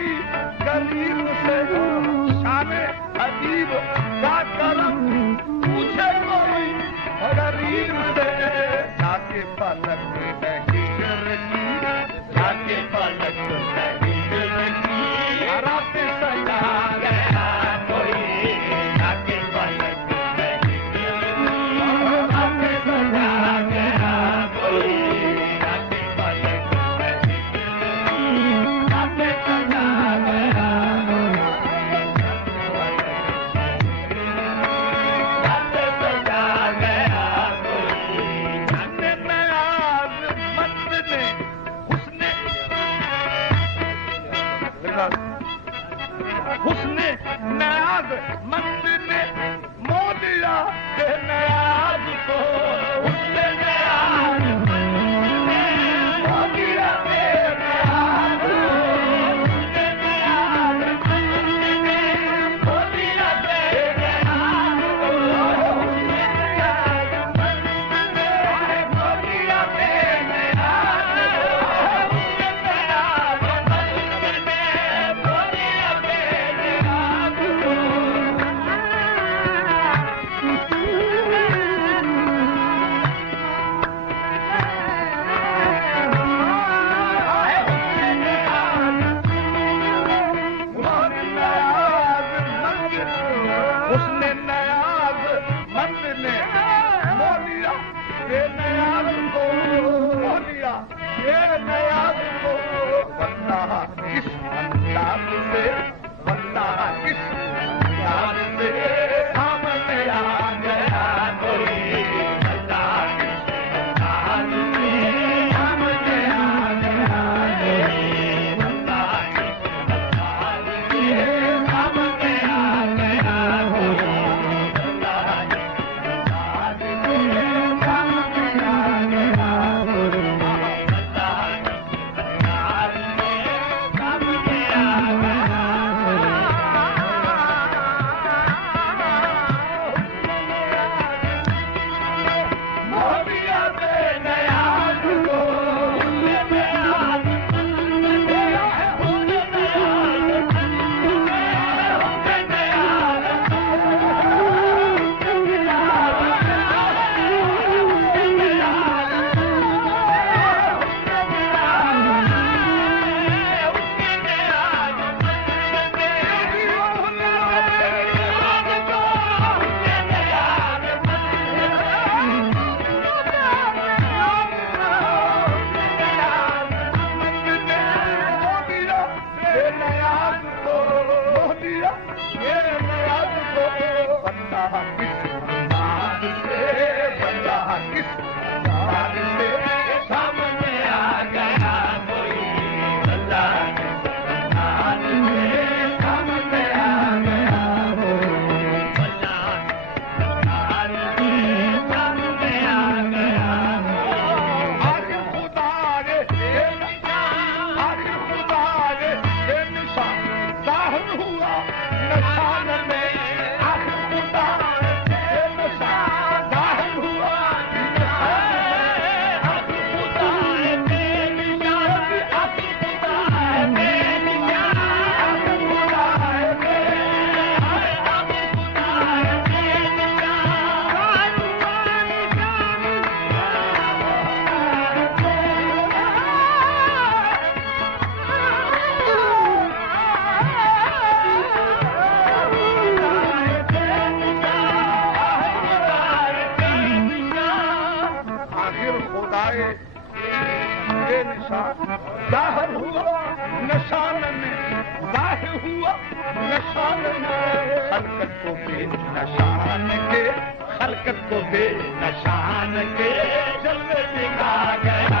कोई गरीब से शान अजीब का करम पूछे कोई गरीब से जाके पलक नहीं गिरती जाके पलक नहीं गिरती रात सजा गया कोई जाके पलक नहीं गिरती रात सजा गया कोई जाके पलक नहीं गिरती रात सजा गया हुस्ने नयाज मंदिर ने मोदिया के नयाज को हुस्ने नयाज मोदिया के नयाज को हुस्ने नयाज मंदिर ने मोदिया के नयाज को हुस्ने नयाज मंदिर ने मोदिया के नयाज को हुस्ने नयाज मंदिर ने मोदिया के उसने नयाज मंदिर ने मोदिया के नयाज को मोदिया के नयाज को बंदा किस अंदाज से बंदा किस अंदाज से सामने आ गया कोई बंदा किस अंदाज से सामने आ गया कोई बंदा किस अंदाज से सामने आ गया जाहिर हुआ निशान में जाहिर हुआ निशान में खलकत को बेनशान के खलकत को बेनशान के जलवे दिखा गया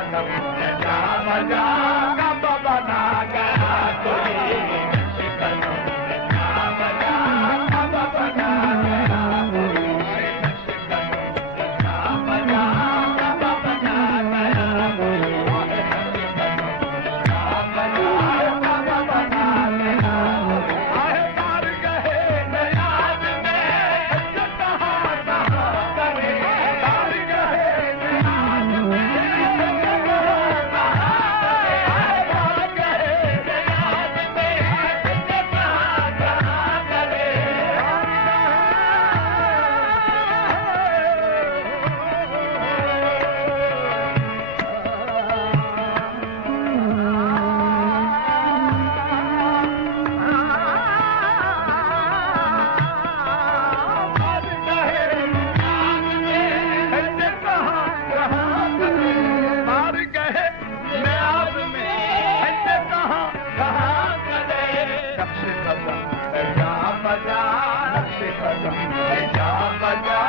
कदम जा बजा कब बना गया कोई नक्श कदम जा बजा कब बना गया कोई नक्श कदम जा बजा कब बना गया कोई नक्श कदम जा बजा कब बना गया आहे तार गए नयाज में कहाँ कहाँ करे तार गए नयाज में नक्श कदम जा बजा